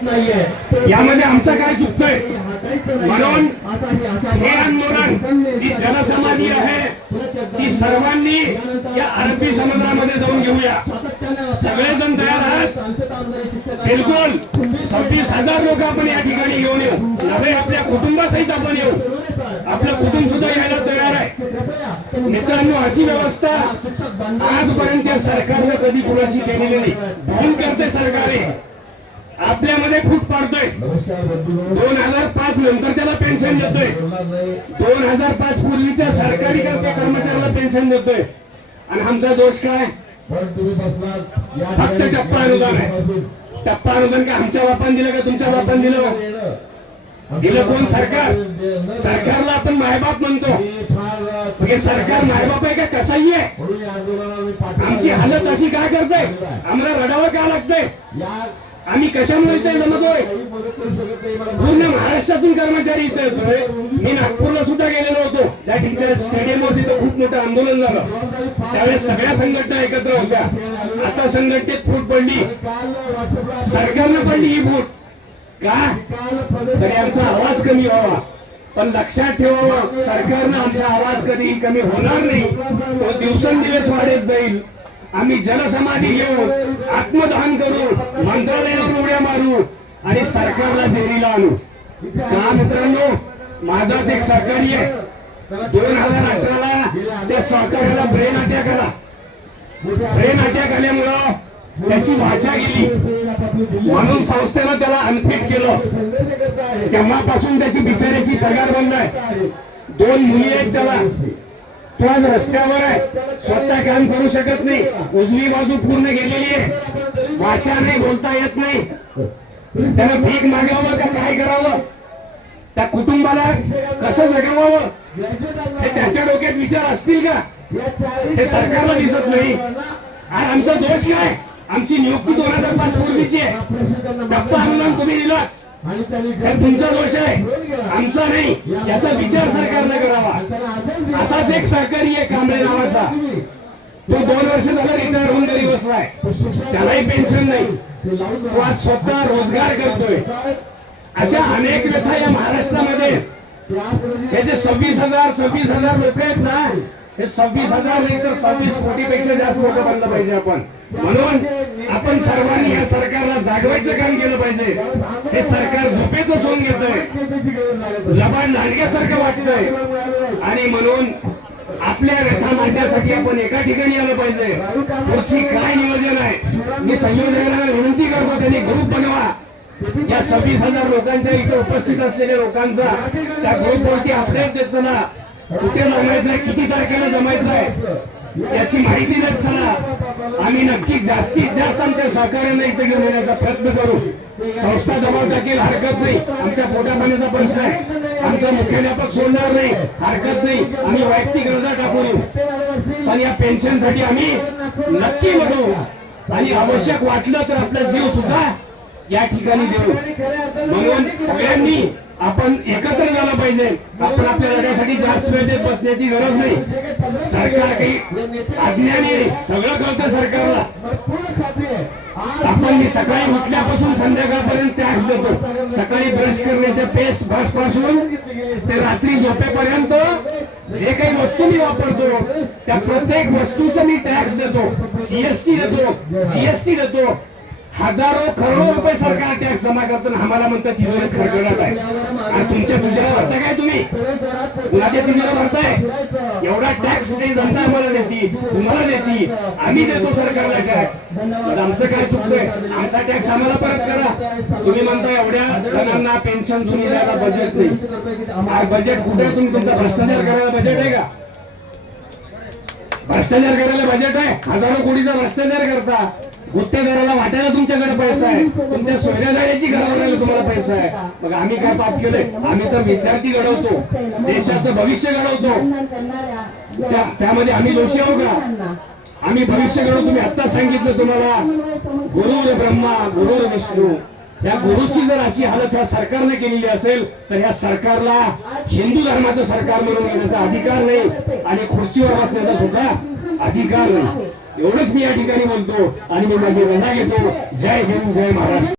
यामध्ये आमचं काय चुकतंय? म्हणून हे आंदोलन जी जनसमाधी आहे ती सर्वांनी या अरबी समुद्रामध्ये जाऊन घेऊया. सगळेजण तयार आहात? बिलकुल. सव्वीस हजार लोक आपण या ठिकाणी घेऊन येऊ. नव्हे आपल्या कुटुंबासहित आपण येऊ. आपलं कुटुंब सुद्धा यायला तयार आहे. मित्रांनो अशी व्यवस्था आजपर्यंत या सरकारनं कधी कुणाची केलेली नाही. भूल करते सरकारे. आपल्यामध्ये फूट पाडतोय. दोन हजार पाच नंतरच्याला पेन्शन देतोय. दोन हजार पाच पूर्वीच्या सरकारी कर्ते कर्मचाऱ्याला पेन्शन देतोय. आणि आमचा दोष काय? फक्त टप्पा अनुदान आहे. टप्पा अनुदान का? आमच्या बापान दिलं का? तुमच्या बापान दिलं? दिलं. कोण? सरकार. सरकारला आपण मायबाप म्हणतो. हे सरकार मायबाप आहे का? कसाही आहे? आमची हालत अशी काय करते आम्हाला रडावं का लागतंय? आम्ही कशामुळे इथे जमतोय पूर्ण महाराष्ट्रातून कर्मचारी इथे येतोय मी नागपूरला सुद्धा गेलेलो होतो. ज्या ठिकाणी स्टेडियमवरती तर खूप मोठं आंदोलन झालं. त्यावेळेस सगळ्या संघटना एकत्र होत्या. आता संघटनेत फूट पडली. सरकारनं पडली ही फूट. का? तरी आमचा आवाज कमी व्हावा. पण लक्षात ठेवावं. सरकारनं आमचा आवाज कधी कमी होणार नाही. तो दिवसेंदिवस वाढत जाईल. आम्ही जलसमाधी घेऊ आत्मदहन करू मंत्रालयावर उड्या मारू आणि सरकारला झेरीला आणू. का मित्रांनो? माझाच एक सहकारी आहे. दोन हजार अठराला त्या सहकार्याला ब्रेन अटॅक आला. ब्रेन अटॅक आल्यामुळं त्याची भाषा गेली. म्हणून संस्थेनं त्याला अनफिट केलं. तेव्हापासून त्याची बिचाऱ्याची पगार बंद आहे? दोन मुली आहेत त्याला. तो आज रस्त्यावर आहे. स्वतः काम करू शकत नाही. उजवी बाजू पूर्ण गेलेली आहे. वाचा नाही बोलता येत नाही. त्याला भीक मागावं का काय करावं? त्या कुटुंबाला कसं जगवावं? हे त्याच्या डोक्यात विचार असतील का? हे सरकारला दिसत नाही. आणि आमचा दोष काय? आमची नियुक्ती दोन हजार पाच पूर्वीची आहे. टप्पा अनुदान तुम्ही दिलं. तुमचा दोष आहे. आमचा नाही. याचा विचार सरकारनं तो दोन वर्ष झाला रिटायर होऊन घरी बसलाय त्यालाही पेन्शन नाही. तो आज स्वतः रोजगार करतोय. अशा अनेक व्यथा या महाराष्ट्रामध्ये हे जे सव्वीस हजार सव्वीस हजार लोक आहेत ना हे सव्वीस हजार नाही तर सव्वीस कोटीपेक्षा जास्त लोक बनलं पाहिजे आपण. म्हणून आपण सर्वांनी या सरकारला जागवायचं काम केलं पाहिजे. हे सरकार झोपेचं सोंग घेतोय. लबाड लांडग्यासारखं वाटतंय. आणि म्हणून आपल्या व्यथा मांडण्यासाठी आपण एका ठिकाणी आलं पाहिजे. पुढची काय नियोजन आहे? मी संयोजकांना विनंती करतो त्यांनी ग्रुप बनवा. या सव्वीस हजार लोकांच्या इथे उपस्थित असलेल्या लोकांचा त्या ग्रुपवरती अपडेट द्यायचं ना कुठे जमायचं आहे किती तारखेला जमायचं आहे याची माहिती देत चला. आम्ही नक्की जास्तीत जास्त आमच्या सहकार्याने इथे घेऊन येण्याचा प्रयत्न करू. संस्था दबाव टाकेल हरकत नाही. आमच्या पोटापाण्याचा प्रश्न आहे. आमचा मुख्याध्यापक सोडणार नाही. हरकत नाही. आम्ही वैयक्तिक गरजा टाकू देऊ पण या पेन्शनसाठी आम्ही नक्की लढू आणि आवश्यक वाटलं तर आपला जीव सुद्धा या ठिकाणी देऊ. म्हणून सगळ्यांनी आपण एकत्र झालं पाहिजे. आपण आपल्या लढ्यासाठी जास्त वेळ देत बसण्याची गरज नाही. सरकार काही अज्ञानी सगळं कळतं सरकारला. आपण मी सकाळी उठल्यापासून संध्याकाळपर्यंत टॅक्स देतो. सकाळी ब्रश करण्याच्या पेस्ट ब्रशपासून ते रात्री झोपेपर्यंत जे काही वस्तू मी वापरतो त्या प्रत्येक वस्तूचं मी टॅक्स देतो. सीएसटी देतो. जीएसटी देतो. हजारो करोडो रुपये सरकार टॅक्स जमा करतो आम्हाला म्हणतात तिजोरीत खडखडाट आहे. आणि तुमच्या तुझ्याला भरता काय तुम्ही? कुणाच्या तिजोरा भरताय? एवढा टॅक्स नाही जनता आम्हाला देते तुम्हाला देते आम्ही देतो सरकारला टॅक्स पण आमचं काय चुकतंय? आमचा टॅक्स आम्हाला परत करा. तुम्ही म्हणता एवढ्या जणांना पेन्शन जुनी द्यायला बजेट नाही. बजेट कुठे तुम्ही? तुमचा भ्रष्टाचार करायला बजेट आहे का? भ्रष्टाचार करायला बजेट आहे? हजारो कोटीचा भ्रष्टाचार करता. गुत्तेदाराला वाटायला तुमच्याकडे पैसा आहे. तुमच्या सोयऱ्यादाराची घरावर तुम्हाला पैसा आहे. मग आम्ही काय पाप केलंय? आम्ही तर विद्यार्थी घडवतो. देशाचं भविष्य घडवतो. त्या- त्यामध्ये आम्ही दोषी आहोत का? आम्ही भविष्य घडवतो. तुम्ही आता सांगितलं तुम्हाला. गुरुर ब्रह्मा गुरुर विष्णू. या गुरुची जर अशी हालत ह्या सरकारने केलेली असेल तर या सरकारला हिंदू धर्माचं सरकार म्हणून घेण्याचा अधिकार नाही आणि खुर्चीवर बसण्याचा सुद्धा अधिकार नाही. एवढंच मी या ठिकाणी बोलतो आणि मी माझी रजा घेतो. जय हिंद जय महाराष्ट्र.